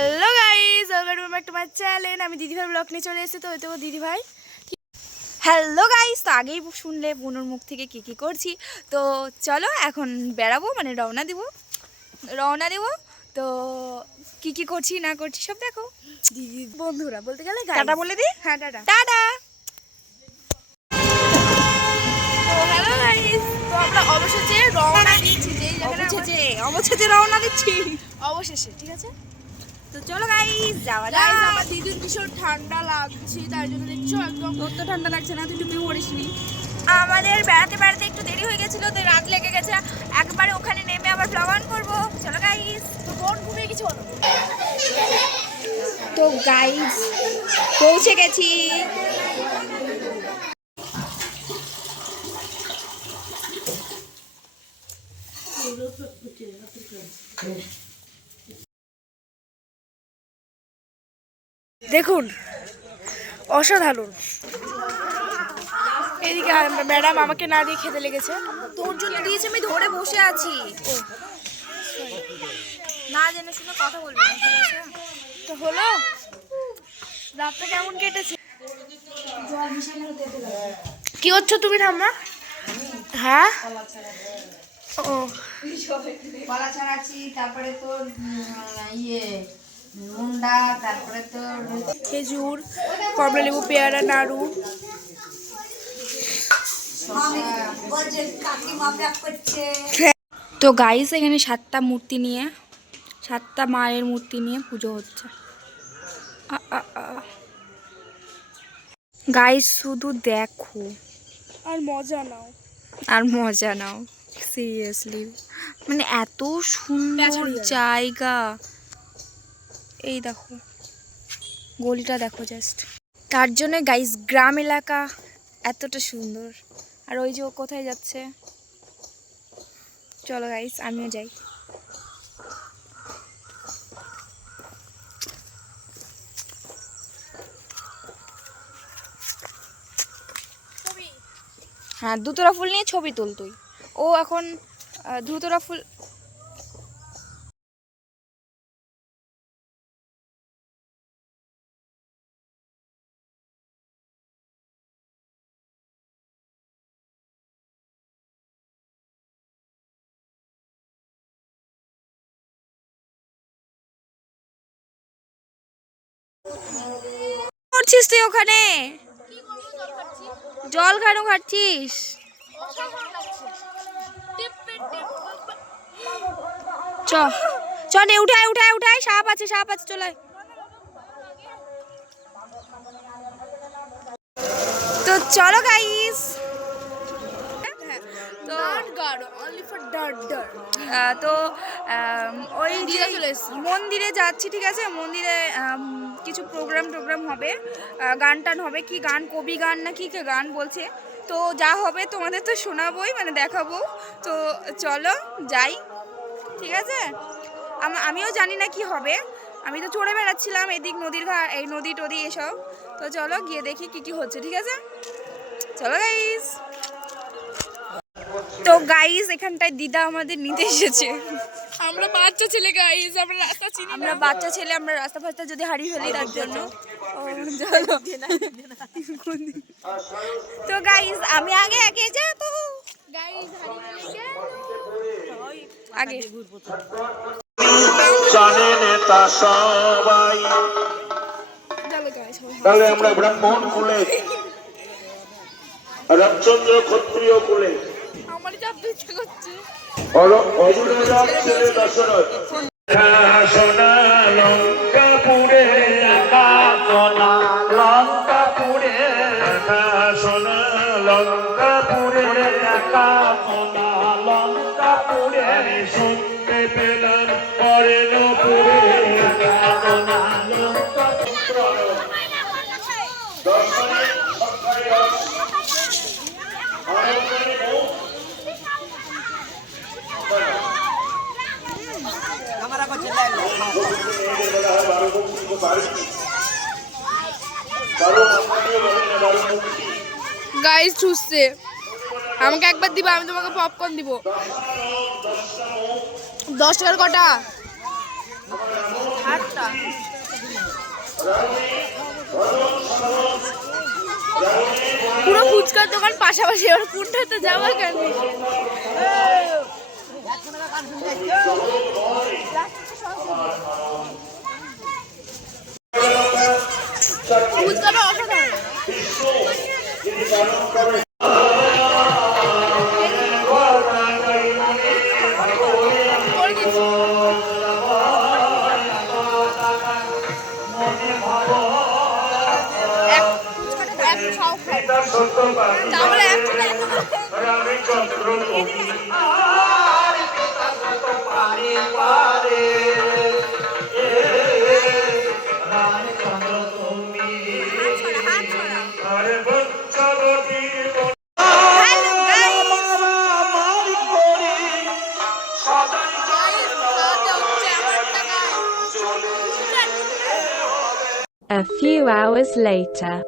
Hello guys, welcome back to my channel. আমি দিদিভাই blog নিয়ে চলে এসেছি। তো ওই তো দিদিভাই। হ্যালো গাইস, তো আগেই শুনলে বোনের মুখ থেকে কী করছি। তো চলো এখন বেড়াবো, মানে রওনা দিব। তো কী করছি না করছি সব দেখো। দিদি বন্ধুরা বলতে গেলে টাটা বলে দিই। হ্যাঁ টাটা টাটা। তো হ্যালো গাইস, তো আমরা অবশেষে রওনা দিচ্ছি। অবশেষে রওনা দিচ্ছি অবশেষে, ঠিক আছে। তো চলো গাইস যাওয়া যাক। আমার দিদির ভীষণ ঠান্ডা লাগছে, তার জন্য দেখছো একদম তোর তো ঠান্ডা লাগছে না, তুই টুপি পরিসনি। আমাদের বেড়াতে একটু দেরি হয়ে গেছিল, তো রাত লেগে গেছে। একবারে ওখানে নেমে আবার ভ্লগ করবো। চলো গাইস। তো বোন ঘুমিয়ে কিছু হলো। তো গাইস পৌঁছে গেছি। দেখুন অসাধারণ। এদিকে ম্যাডাম আমাকে না দিয়ে খেতে লেগেছে। তোর জন্য দিয়েছে, আমি ধরে বসে আছি। না জেনে শুনে কথা বলবি না, ঠিক আছে? তো হলো, রাতটা কেমন কেটেছে? কি হচ্ছে তুমি ঠাম্মা? হ্যাঁ ও কলা ছাড়াচ্ছি, তারপরে তোর মুন্ডা, তারপরে তোর খেজুর, কমলালেবু, পেয়ারা, নাড়ু। তো গাইস এখানে 7টা মায়ের মূর্তি নিয়ে পুজো হচ্ছে। গাইস শুধু দেখো আর মজা নাও সিরিয়াসলি, মানে এত সুন্দর জায়গা। এই দেখো গলিটা দেখো জাস্ট। তার জন্য গাইস গ্রাম এলাকা এতটা সুন্দর। আর ওই যে ও কোথায় যাচ্ছে, চলো গাইস আমিও যাই। হ্যাঁ ধুতরা ফুল নিয়ে ছবি তুল তুই। ও এখন ধুতরা ফুল করছিস তুই ওখানে? জল কেন খাচ্ছিস? চ নে, উঠায় সাপ আছে চলে। তো চলো গাইস। তো ওই মন্দিরে যাচ্ছি, ঠিক আছে। মন্দিরে কিছু প্রোগ্রাম হবে, গান টান হবে। কি গান, কবি গান না কি গান বলছে। তো যা হবে তোমাদের তো শোনাবোই, মানে দেখাবো। তো চলো যাই, ঠিক আছে। আমিও জানি না কি হবে, আমি তো চড়ে বেড়াচ্ছিলাম এদিক নদীর ঘাট, এই নদী টদি এসব। তো চলো গিয়ে দেখি কি হচ্ছে, ঠিক আছে। চলো গাইস। তো গাইস এখানটায় দিদা আমাদের নিতে এসেছে। আমরা বাচ্চা ছেলে গাইস, আমরা রাস্তা চিনি না। আমরা বাচ্চা ছেলে, আমরা রাস্তা ফাস্তা যদি হারিয়ে ফেলি তার জন্য। তো গাইস আমি আগে যাব গাইস, আগে জানে নেতা সবাই। তাহলে আমরা ব্রাহ্মণ কুলে, রামচন্দ্র ক্ষত্রিয় কুলে, আমার চাপতে ইচ্ছে করছে। অযোধ্যার ছেলে দশরথ। সোনা লঙ্কাপুরে, সোনা লঙ্কাপুরে, সোনা লঙ্কাপুরে, সোনা লঙ্কাপুরে, শুনতে পেলাম অরণ্যপুরে। গাইস ছুটছে, আমাকে একবার দিবা, আমি তোমাকে পপকর্ন দিব। 10 টাকার কটা? 8টা। পুরো ফুচকার দোকান পাশাপাশি, এবার কোনটাতে যাওয়া কেন? ফুচকাটা অসাধারণ। তাহলে রামচন্দ্র তুমি রামচন্দ্র তুমি আরে বৎসবতী A few hours later.